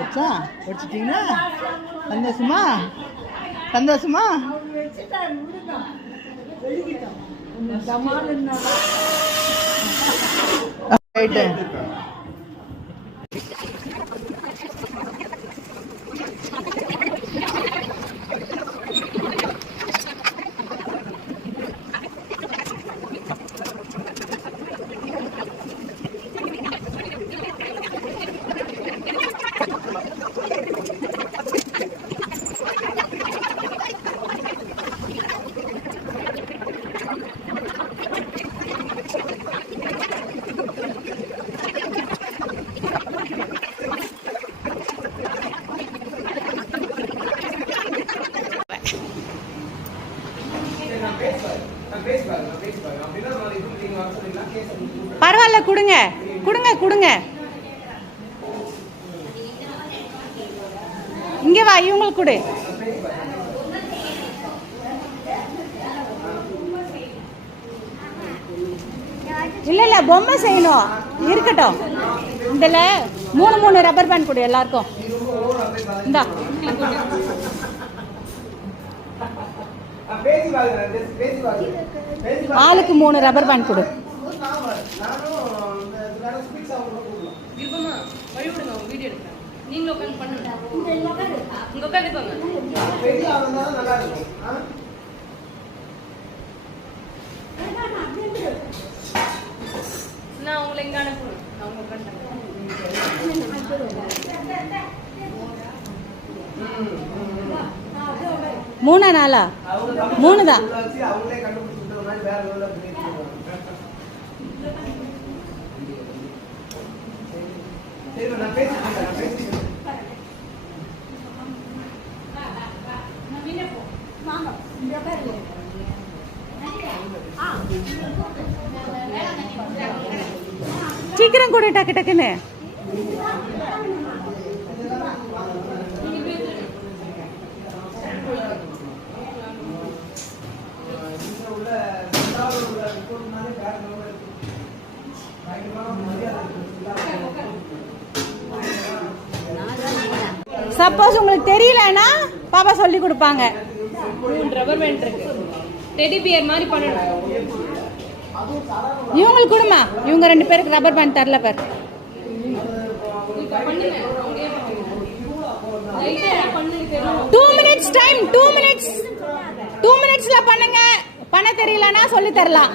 வச்சா வச்சுட்டீங்களா? சந்தோஷமா சந்தோஷமா? ரைட்டு. பரவாயில்ல, கொடுங்க கொடுங்க கொடுங்க. இங்க வா, இவங்களுக்கு கொடு. இல்ல இல்ல, பொம்மை செய்யணும். இருக்கட்டும். இதுல 3 ரப்பர் பேண்ட் கொடு எல்லாருக்கும். இந்தா, ஆளுக்கு 3 ரப்பர் பேண்ட் கொடு. மூணா நாளா? 3 தான். சீக்கிரம் கூட, டக்கு டக்குன்னு. சப்போஸ் உங்களுக்கு தெரியலன்னா பாப்பா சொல்லி கொடுப்பாங்க. 3 ரப்பர் பேண்ட் இருக்கு. டெடி பியர் மாதிரி பண்ணணும். இவங்களுக்கு கொடுமா. இவங்க 2 பேருக்கு ரப்பர் பேண்ட் தரல பார். 2 minutes டைம். 2 minutes. 2 minutesல பண்ணுங்க. பண்ண தெரியலன்னா சொல்லி தரலாம்.